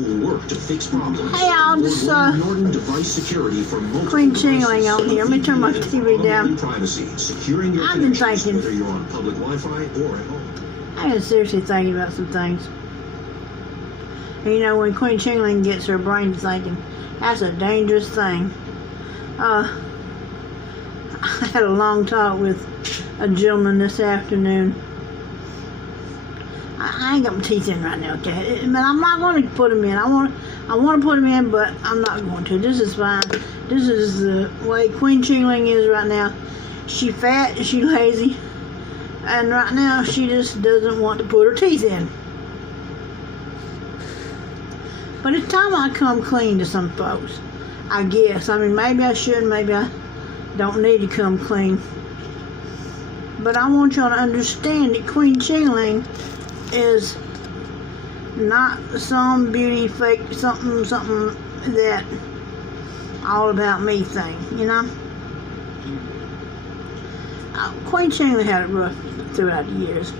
who will work to fix problems. Hey, I'll just Norton device security for multiple QueenChingAling on here. Let me turn my TV down. Privacy, securing your I've been connections, thinking. whether you're on public Wi-Fi or at home. I've been seriously thinking about some things. And you know, when QueenChingAling gets her brain thinking, that's a dangerous thing. I had a long talk with a gentleman this afternoon. I ain't got my teeth in right now, okay? But I'm not going to put them in. I want to put them in, but I'm not going to. This is fine. This is the way QueenChingAling is right now. She fat and she lazy, and right now she just doesn't want to put her teeth in. But it's time I come clean to some folks, I guess. I mean, maybe I should, maybe I don't need to come clean. But I want y'all to understand that QueenChingAling is not some beauty fake something that all about me thing, you know. QueenChingAling had it rough throughout the years.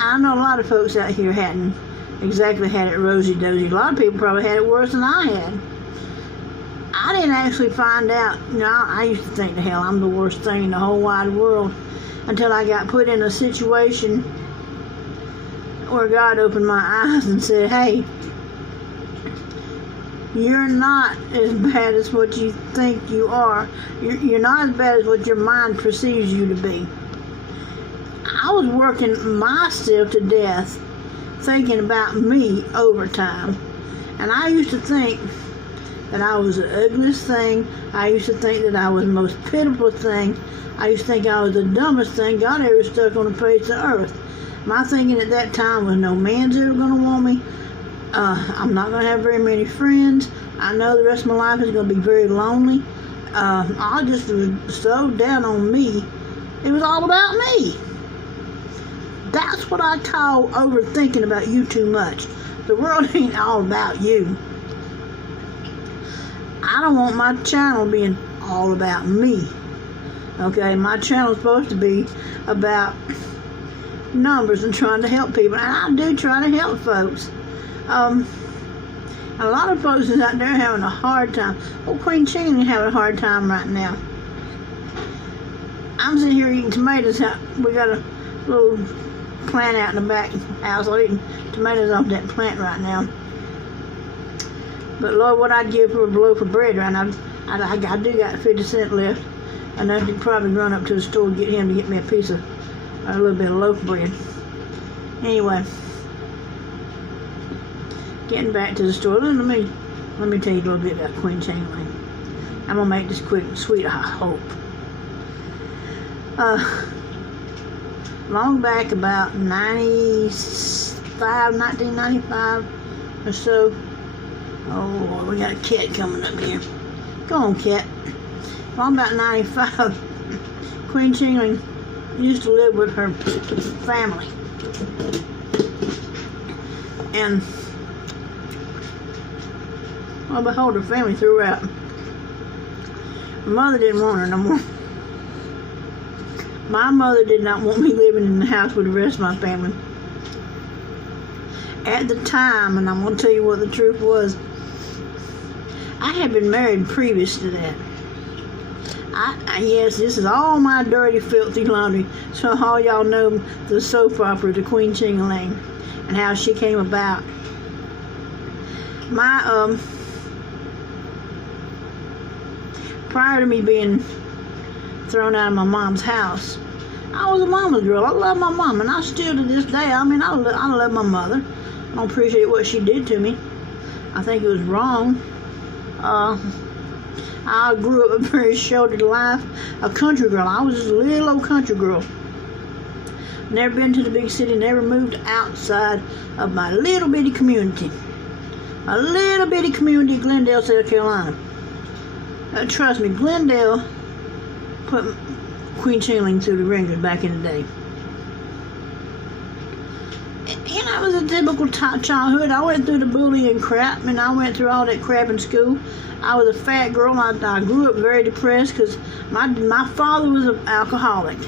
I know a lot of folks out here hadn't exactly had it rosy-dozy. A lot of people probably had it worse than I had. I didn't actually find out, you know, I used to think, the hell, I'm the worst thing in the whole wide world, until I got put in a situation where God opened my eyes and said, hey, you're not as bad as what you think you are. You're not as bad as what your mind perceives you to be. I was working myself to death thinking about me overtime. And I used to think that I was the ugliest thing. I used to think that I was the most pitiful thing. I used to think I was the dumbest thing God ever stuck on the face of the earth. My thinking at that time was no man's ever going to want me. I'm not going to have very many friends. I know the rest of my life is going to be very lonely. I just was so down on me. It was all about me. That's what I call overthinking about you too much. The world ain't all about you. I don't want my channel being all about me. Okay, my channel is supposed to be about numbers and trying to help people. And I do try to help folks. A lot of folks is out there having a hard time. Well, QueenChingAling is having a hard time right now. I'm sitting here eating tomatoes. We got a little plant out in the back house. I'm eating tomatoes off that plant right now. But Lord, what I'd give for a loaf of bread right now, I do got 50 cents left. And I could probably run up to the store and get him to get me a little bit of loaf of bread. Anyway, getting back to the store, let me tell you a little bit about QueenChingAling. I'm gonna make this quick and sweet, I hope. Long back, about 1995 or so. Oh, we got a cat coming up here. Go on, cat. Long about 95, QueenChingAling used to live with her family. And well, behold, her family threw her out. Her mother didn't want her no more. My mother did not want me living in the house with the rest of my family. At the time, and I'm going to tell you what the truth was, I had been married previous to that. Yes, this is all my dirty, filthy laundry. So all y'all know the soap opera, the QueenChingAling, and how she came about. Prior to me being thrown out of my mom's house, I was a mama's girl. I love my mom, and I still to this day. I mean, I love my mother. I don't appreciate what she did to me. I think it was wrong. I grew up a very sheltered life, a country girl. I was just a little old country girl. Never been to the big city, never moved outside of my little bitty community. A little bitty community, Glendale, South Carolina. Trust me, Glendale put QueenChingAling through the ringer back in the day. And I was a typical childhood. I went through the bullying crap, and I went through all that crap in school. I was a fat girl. I grew up very depressed because my father was an alcoholic.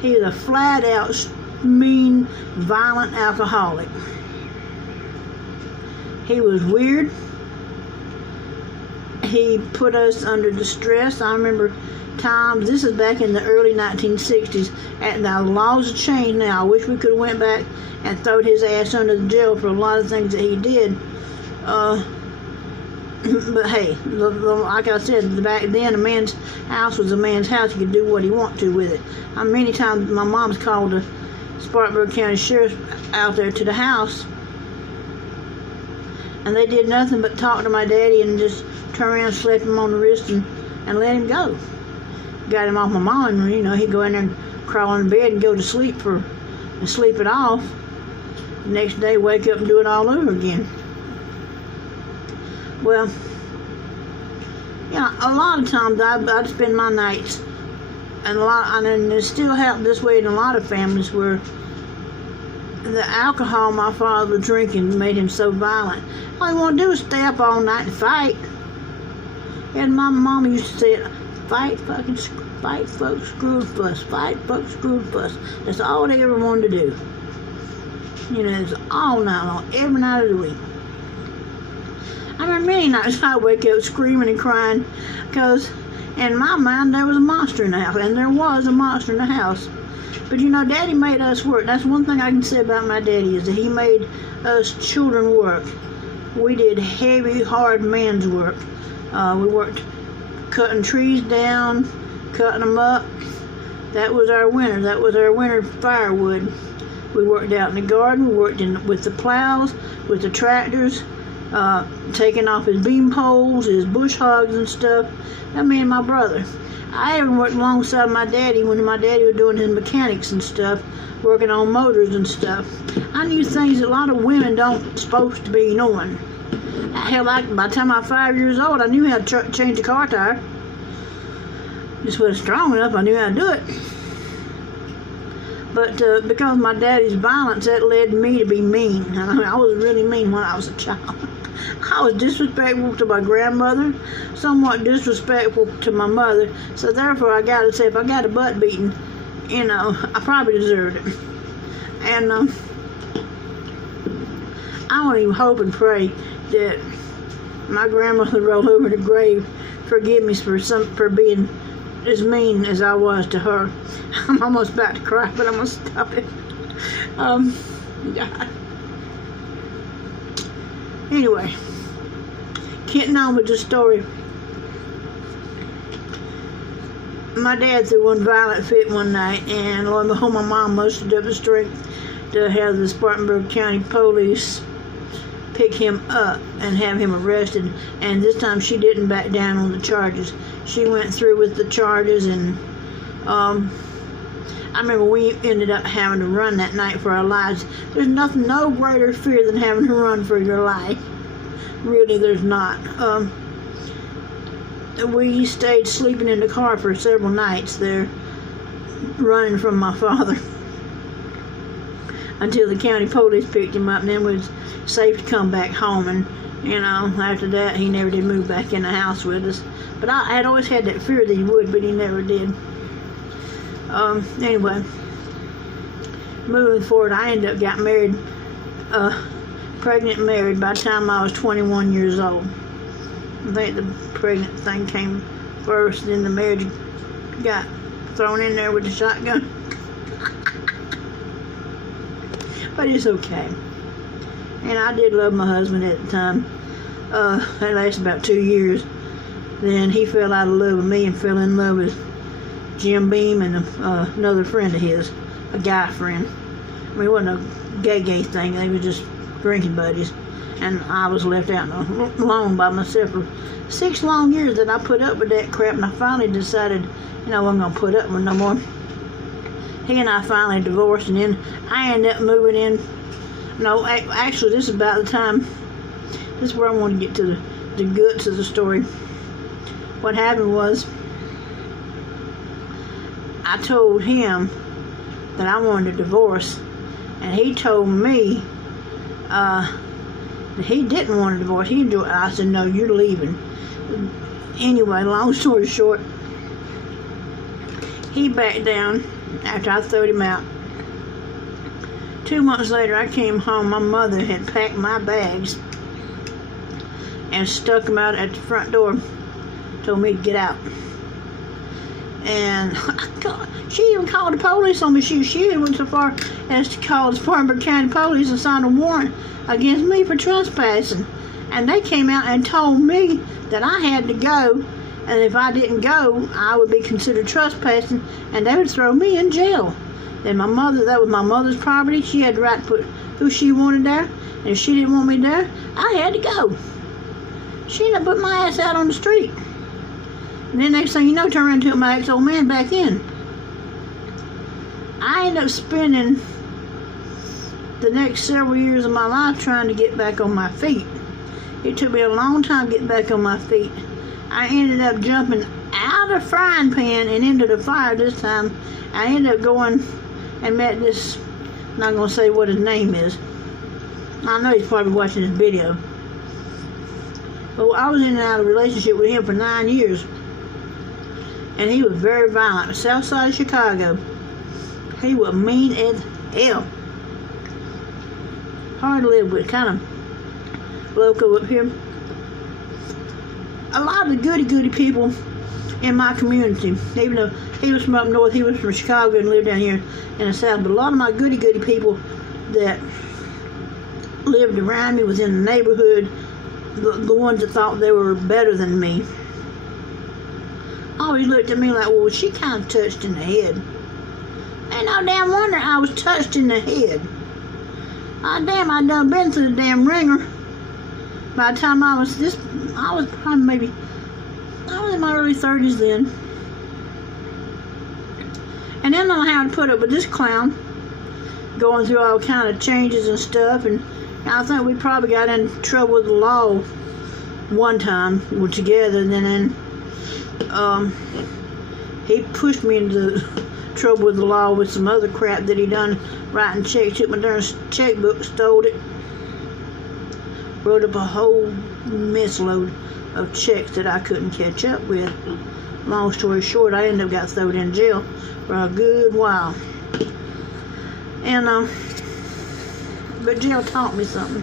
He was a flat-out, mean, violent alcoholic. He was weird. He put us under distress. I remember times, this is back in the early 1960s, and the laws have changed now. I wish we could have went back and thrown his ass under the jail for a lot of things that he did. But hey, like I said, back then a man's house was a man's house. He could do what he wanted to with it. Many times my mom's called the Spartanburg County Sheriff out there to the house, and they did nothing but talk to my daddy and just turn around, slap him on the wrist, and let him go. Got him off my mom, and he'd go in there and crawl in bed and go to sleep and sleep it off. The next day, wake up and do it all over again. Well, a lot of times I'd spend my nights, and it still happened this way in a lot of families, where the alcohol my father was drinking made him so violent. All he wanted to do was stay up all night and fight. And my mama used to say, fight, folks, screw and fuss. Fight, folks, screw and fuss. That's all they ever wanted to do. It's all night long, every night of the week. I remember many nights I'd wake up screaming and crying, because in my mind there was a monster in the house, and there was a monster in the house. But Daddy made us work. That's one thing I can say about my daddy, is that he made us children work. We did heavy, hard man's work. We worked cutting trees down, cutting them up. That was our winter. That was our winter firewood. We worked out in the garden. We worked with the plows, with the tractors, taking off his beam poles, his bush hogs and stuff. That me and my brother. I even worked alongside my daddy when my daddy was doing his mechanics and stuff, working on motors and stuff. I knew things that a lot of women don't supposed to be knowing. Hell, by the time I was 5 years old, I knew how to change a car tire. Just wasn't strong enough, I knew how to do it. But because of my daddy's violence, that led me to be mean. I was really mean when I was a child. I was disrespectful to my grandmother, somewhat disrespectful to my mother. So therefore, I got to say, if I got a butt beating, I probably deserved it. And I don't even hope and pray that my grandmother rolled over the grave, forgive me for being as mean as I was to her. I'm almost about to cry, but I'm gonna stop it. God. Anyway, getting on with the story. My dad threw one violent fit one night, and lo and behold, my mom mustered up the strength to have the Spartanburg County Police pick him up and have him arrested. And this time she didn't back down on the charges. She went through with the charges, and I remember we ended up having to run that night for our lives. There's no greater fear than having to run for your life. Really, there's not. We stayed sleeping in the car for several nights there, running from my father, until the county police picked him up, and then was safe to come back home. And after that, he never did move back in the house with us. But I had always had that fear that he would, but he never did. Anyway, moving forward, I ended up getting married, pregnant and married by the time I was 21 years old. I think the pregnant thing came first, then the marriage got thrown in there with the shotgun. But it's okay. And I did love my husband at the time. That lasted about 2 years. Then he fell out of love with me and fell in love with Jim Beam and another friend of his, a guy friend. I mean, it wasn't a gay thing. They were just drinking buddies. And I was left out alone by myself for 6 long years that I put up with that crap. And I finally decided, I wasn't going to put up with no more. He and I finally divorced, and then I ended up moving in. No, actually, this is about the time. This is where I want to get to the guts of the story. What happened was, I told him that I wanted a divorce, and he told me that he didn't want a divorce. I said, no, you're leaving. Anyway, long story short, he backed down after I throwed him out. 2 months later, I came home. My mother had packed my bags and stuck him out at the front door. Told me to get out. And she even called the police on me. She even went so far as to call the Spartanburg County Police and sign a warrant against me for trespassing. And they came out and told me that I had to go, and if I didn't go, I would be considered trespassing, and they would throw me in jail. And that was my mother's property. She had the right to put who she wanted there, and if she didn't want me there, I had to go. She ended up putting my ass out on the street. And then next thing you know, turn around and took my ex-old man back in. I ended up spending the next several years of my life trying to get back on my feet. It took me a long time to get back on my feet. I ended up jumping out of the frying pan and into the fire this time. I ended up going and met this, I'm not going to say what his name is. I know he's probably watching this video. But I was in and out of a relationship with him for 9 years. And he was very violent. South side of Chicago. He was mean as hell. Hard to live with. Kind of loco up here. A lot of the goody people in my community, even though he was from up north, he was from Chicago and lived down here in the south, but a lot of my goody people that lived around me, was in the neighborhood, the ones that thought they were better than me, always looked at me like, well, she kind of touched in the head. Ain't no damn wonder I was touched in the head. I done been through the damn ringer. By the time I was probably I was in my early 30s then. And I didn't know how to put up with this clown going through all kind of changes and stuff, and I think we probably got in trouble with the law one time. We were together, and then he pushed me into trouble with the law with some other crap that he done, writing checks. Took my darn checkbook, stole it, wrote up a whole mess load of checks that I couldn't catch up with. Long story short, I ended up got thrown in jail for a good while. And but jail taught me something.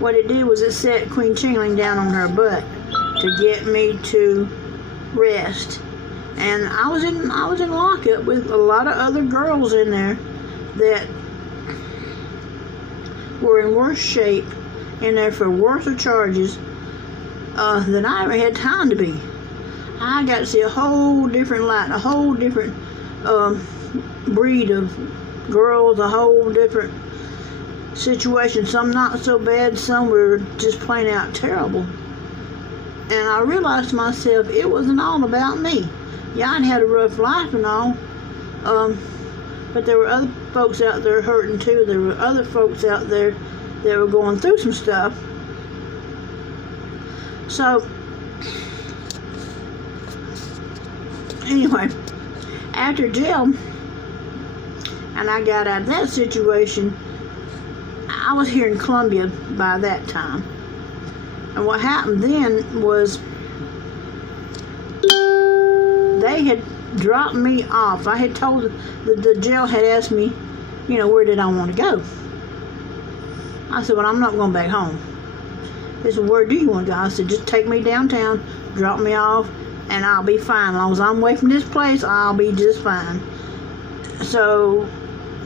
What it did was it set QueenChingAling down on her butt to get me to rest. And I was in lockup with a lot of other girls in there that were in worse shape, in there for worse charges than I ever had time to be. I got to see a whole different light, a whole different breed of girls, a whole different situation. Some not so bad, some were just plain out terrible. And I realized to myself, it wasn't all about me. Yeah, I'd had a rough life and all, but there were other folks out there hurting too. There were other folks out there that were going through some stuff. So, anyway, after jail, and I got out of that situation, I was here in Columbia by that time. And what happened then was they had dropped me off. I had told the jail had asked me, where did I want to go? I said, well, I'm not going back home. They said, where do you want to go? I said, just take me downtown, drop me off, and I'll be fine. As long as I'm away from this place, I'll be just fine. So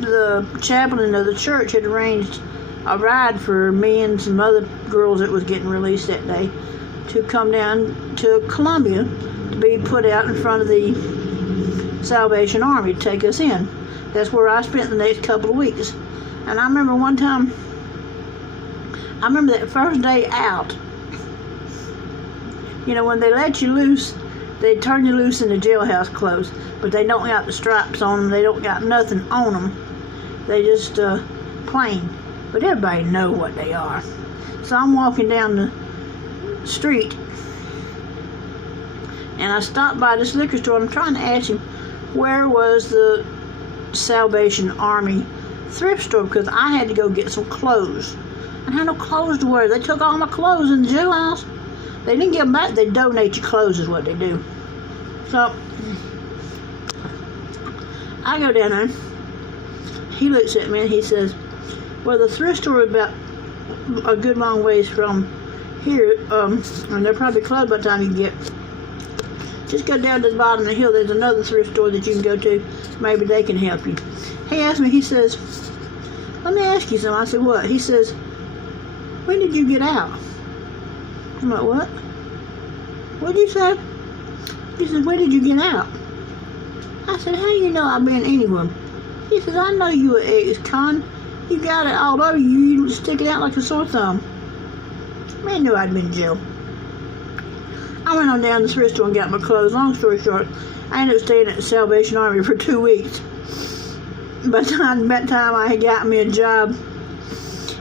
the chaplain of the church had arranged a ride for me and some other girls that was getting released that day to come down to Columbia to be put out in front of the Salvation Army to take us in. That's where I spent the next couple of weeks. And I remember one time, that first day out, when they let you loose, they turn you loose in the jailhouse clothes, but they don't got the stripes on them, they don't got nothing on them. They just plain. But everybody know what they are. So I'm walking down the street, and I stopped by this liquor store, and I'm trying to ask him where was the Salvation Army thrift store, because I had to go get some clothes. I had no clothes to wear. They took all my clothes in the jailhouse. They didn't give them back. They donate your clothes is what they do. So I go down there. He looks at me and he says, well, the thrift store is about a good long ways from here, and they're probably closed by the time you get. Just go down to the bottom of the hill. There's another thrift store that you can go to. Maybe they can help you. He asked me, he says, let me ask you something. I said, what? He says, when did you get out? I'm like, what? What did you say? He said, when did you get out? I said, how do you know I've been anywhere? He says, I know you an ex-con. You got it all over you. You stick it out like a sore thumb. Man knew I'd been in jail. I went on down to the thrift store and got my clothes. Long story short, I ended up staying at the Salvation Army for 2 weeks. By the time I had got me a job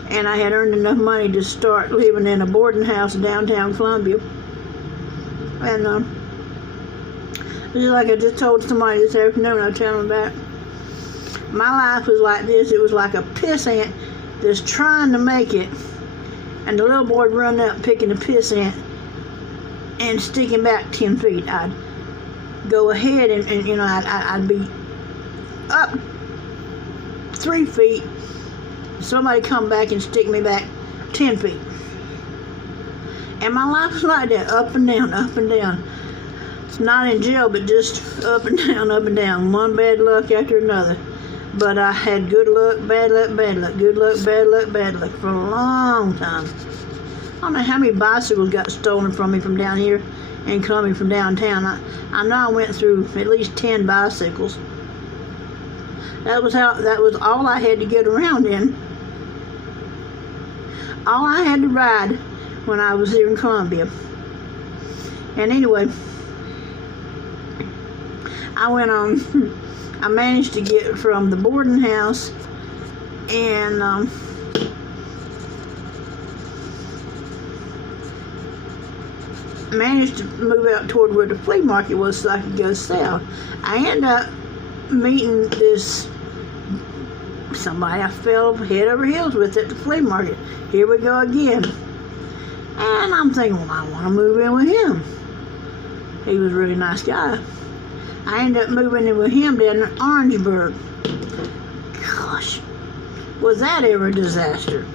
and I had earned enough money to start living in a boarding house in downtown Columbia. And just like I just told somebody this afternoon, I was telling them about, my life was like this. It was like a piss ant just trying to make it. And the little boy would run up picking the piss ant and sticking back 10 feet. I'd go ahead and you know, I'd be up 3 feet. Somebody come back and stick me back 10 feet. And my life was like that, up and down, up and down. It's not in jail, but just up and down, up and down. One bad luck after another. But I had good luck, bad luck, bad luck, good luck, bad luck for a long time. I don't know how many bicycles got stolen from me from down here and coming from downtown. I know I went through at least 10 bicycles. That was all I had to get around in. All I had to ride when I was here in Columbia. And anyway, I went on, I managed to get from the boarding house and managed to move out toward where the flea market was so I could go south. I ended up meeting this somebody I fell head over heels with at the flea market. Here we go again. And I'm thinking, well, I want to move in with him. He was a really nice guy. I ended up moving in with him down in Orangeburg. Gosh, was that ever a disaster?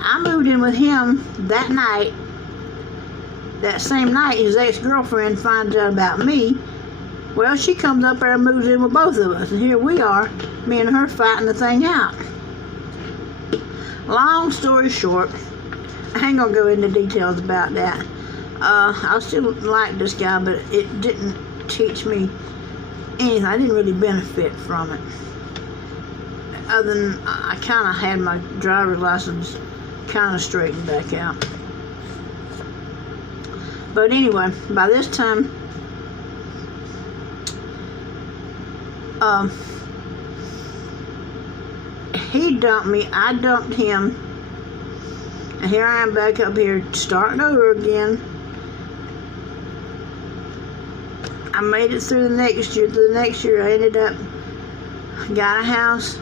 I moved in with him that night. That same night, his ex-girlfriend finds out about me. Well, she comes up there and moves in with both of us. And here we are, me and her fighting the thing out. Long story short, I ain't going to go into details about that. I still like this guy, but it didn't teach me anything. I didn't really benefit from it. Other than I kind of had my driver's license kind of straightened back out. But anyway, by this time, he dumped me, I dumped him, and here I am back up here starting over again. I made it through the next year. Through the next year, I ended up, got a house.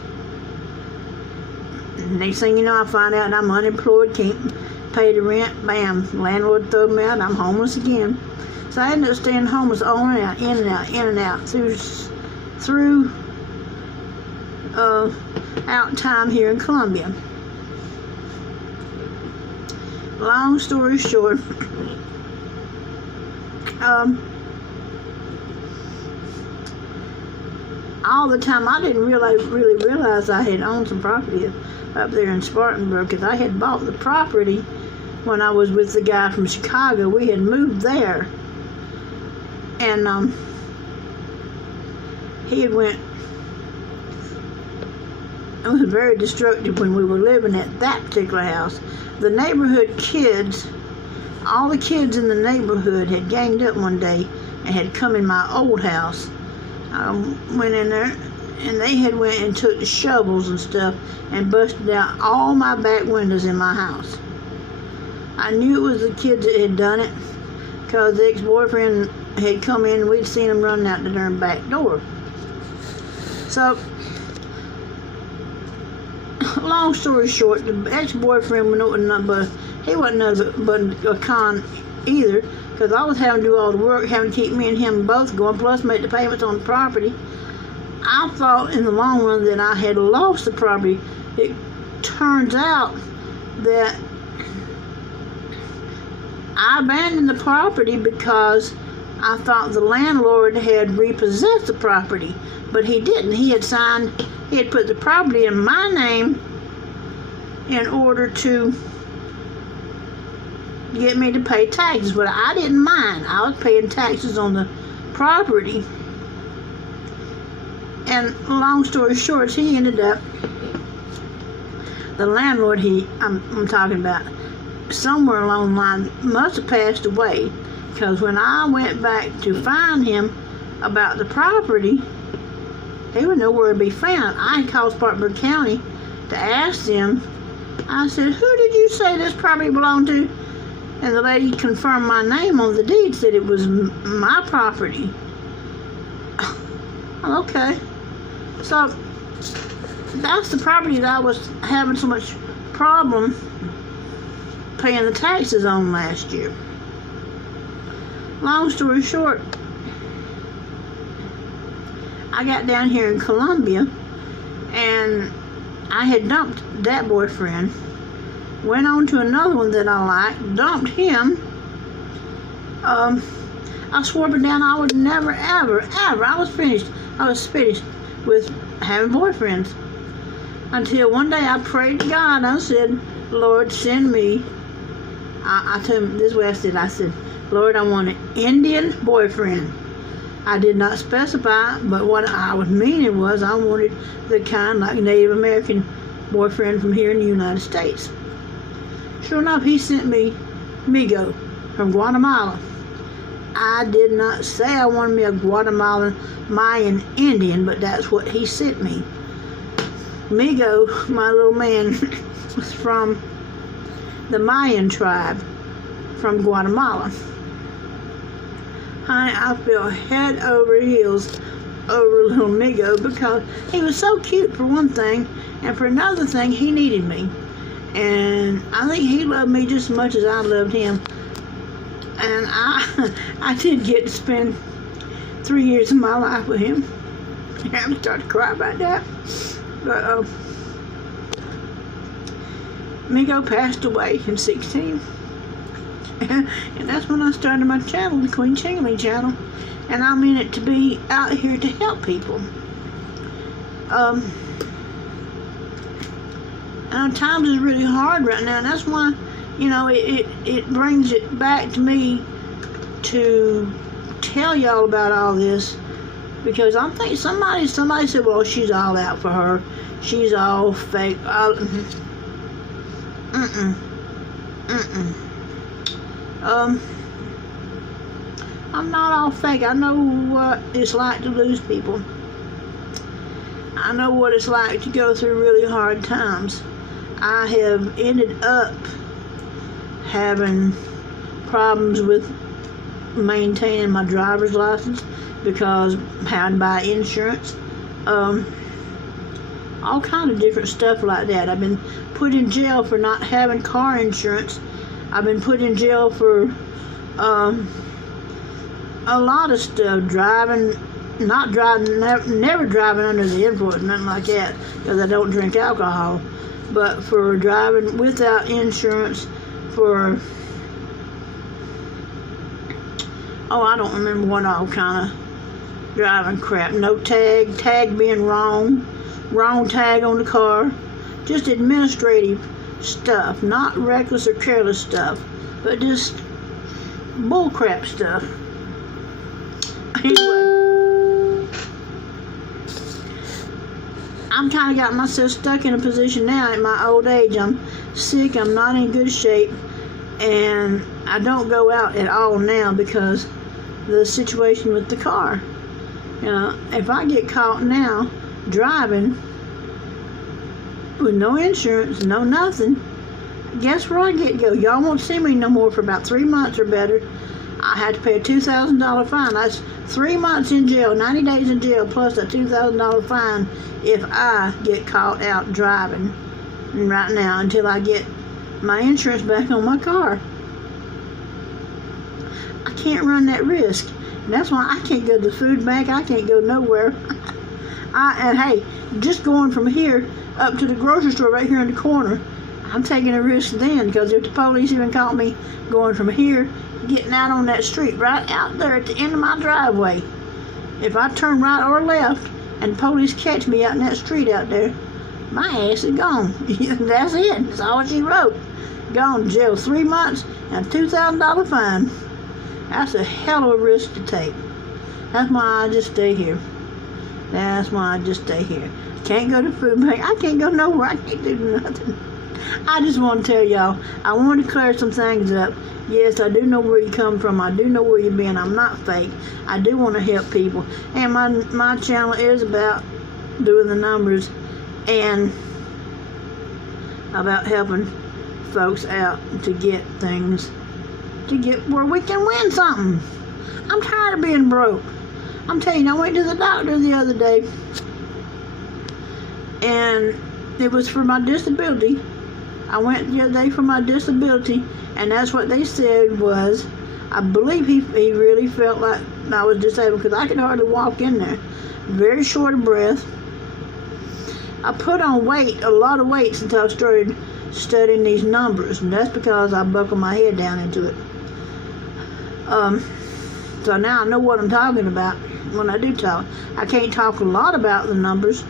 Next thing you know, I find out I'm unemployed, can't pay the rent. Bam, landlord threw me out. I'm homeless again. So I ended up staying homeless on and out, in and out, in and out through out time here in Columbia. Long story short, all the time I didn't really realize I had owned some property up there in Spartanburg, because I had bought the property when I was with the guy from Chicago. We had moved there, and he had went. It was very destructive when we were living at that particular house. The neighborhood kids, all the kids in the neighborhood had ganged up one day and had come in my old house. I went in there, and they had went and took the shovels and stuff and busted out all my back windows in my house. I knew it was the kids that had done it, because the ex-boyfriend had come in and we'd seen him running out the darn back door. So, long story short, the ex-boyfriend wasn't nothing but a con either, because I was having to do all the work, having to keep me and him both going, plus make the payments on the property. I thought in the long run that I had lost the property. It turns out that I abandoned the property because I thought the landlord had repossessed the property, but he didn't. He had put the property in my name in order to get me to pay taxes, but I didn't mind. I was paying taxes on the property. And long story short, he ended up, the landlord I'm talking about, somewhere along the line must have passed away, because when I went back to find him about the property, he was nowhere to be found. I called Spartanburg County to ask them. I said, "Who did you say this property belonged to?" And the lady confirmed my name on the deed, said it was my property. Okay. So that's the property that I was having so much problem paying the taxes on last year. Long story short, I got down here in Columbia, and I had dumped that boyfriend, went on to another one that I liked, dumped him. I swore up and down I would never, ever, ever, I was finished with having boyfriends. Until one day I prayed to God. I said, "Lord, send me." I told him this way. I said, "Lord, I want an Indian boyfriend." I did not specify, but what I was meaning was I wanted the kind like Native American boyfriend from here in the United States. Sure enough, he sent me Migo from Guatemala. I did not say I wanted me a Guatemalan Mayan Indian, but that's what he sent me. Migo, my little man, was from the Mayan tribe from Guatemala. I fell head over heels over little Migo because he was so cute for one thing, and for another thing, he needed me. And I think he loved me just as much as I loved him. And I did get to spend 3 years of my life with him. I'm starting to cry about that. But Migo passed away in 16. And that's when I started my channel, the QueenChingAling channel. And I mean it to be out here to help people. And times is really hard right now, and that's why, you know, it brings it back to me to tell y'all about all this, because I'm thinking somebody said, "Well, she's all out for her. She's all fake." I'm not all fake. I know what it's like to lose people. I know what it's like to go through really hard times. I have ended up having problems with maintaining my driver's license because I had to buy insurance. All kind of different stuff like that. I've been put in jail for not having car insurance. I've been put in jail for a lot of stuff. Never driving under the influence, nothing like that, because I don't drink alcohol. But for driving without insurance, for I don't remember what all kind of driving crap. No tag being wrong tag on the car, just administrative stuff, not reckless or careless stuff, but just bullcrap stuff. Anyway, I'm kind of got myself stuck in a position now at my old age. I'm sick, I'm not in good shape, and I don't go out at all now because the situation with the car. You know, if I get caught now driving with no insurance, no nothing, guess where I get to go? Y'all won't see me no more for about 3 months or better. I had to pay a $2,000 fine. That's 3 months in jail, 90 days in jail, plus a $2,000 fine if I get caught out driving right now until I get my insurance back on my car. I can't run that risk. And that's why I can't go to the food bank. I can't go nowhere. And hey, just going from here up to the grocery store right here in the corner, I'm taking a risk then, because if the police even caught me going from here, getting out on that street, right out there at the end of my driveway, if I turn right or left and the police catch me out in that street out there, my ass is gone. That's it. That's all she wrote. Gone to jail 3 months and a $2,000 fine. That's a hell of a risk to take. That's why I just stay here. That's why I just stay here. Can't go to food bank. I can't go nowhere. I can't do nothing. I just want to tell y'all, I want to clear some things up. Yes, I do know where you come from. I do know where you've been. I'm not fake. I do want to help people. And my channel is about doing the numbers and about helping folks out to get things, to get where we can win something. I'm tired of being broke. I'm telling you, I went to the doctor the other day, and it was for my disability. I went the other day for my disability, and that's what they said was, I believe he really felt like I was disabled, because I could hardly walk in there. Very short of breath. I put on weight, a lot of weight, since I started studying these numbers, and that's because I buckled my head down into it. So now I know what I'm talking about when I do talk. I can't talk a lot about the numbers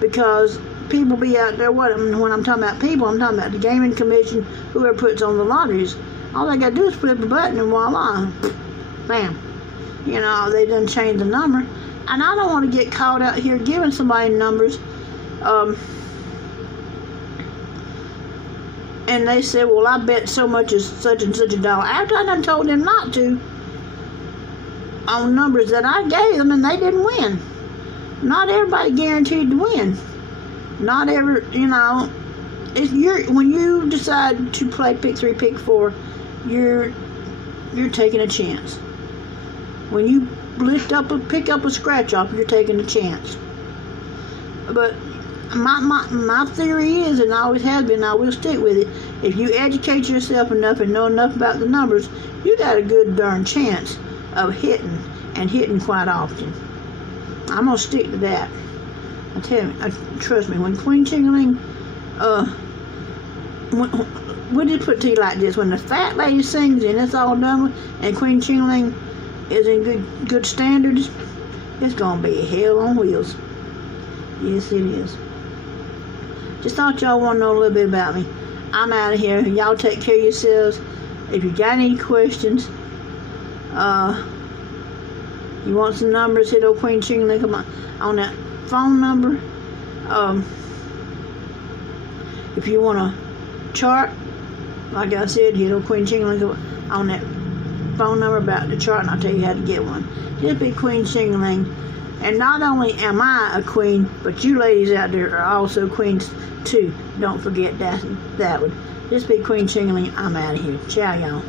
because people be out there. When I'm talking about people, I'm talking about the gaming commission, whoever puts on the lotteries. All they got to do is flip a button and voila, bam. You know, they done changed the number. And I don't want to get caught out here giving somebody numbers. And they said, well, I bet so much is such and such a dollar. After I done told them not to, on numbers that I gave them, and they didn't win. Not everybody guaranteed to win. Not every, you know, when you decide to play pick 3, pick 4, you're taking a chance. When you pick up a scratch off, you're taking a chance. But my theory is, and always has been, I will stick with it, if you educate yourself enough and know enough about the numbers, you got a good darn chance of hitting, and hitting quite often. I'm gonna stick to that. I tell you, trust me, when QueenChingAling, we'll just put it to you like this: when the fat lady sings and it's all done with, and QueenChingAling is in good standards, it's gonna be hell on wheels. Yes, it is. Just thought y'all want to know a little bit about me. I'm out of here. Y'all take care of yourselves. If you got any questions, you want some numbers, hit old QueenChingAling on that phone number. If you want a chart, like I said, hit old QueenChingAling on that phone number about the chart, and I'll tell you how to get one. Just be QueenChingAling. And not only am I a queen, but you ladies out there are also queens too. Don't forget that one. Just be QueenChingAling. I'm out of here. Ciao, y'all.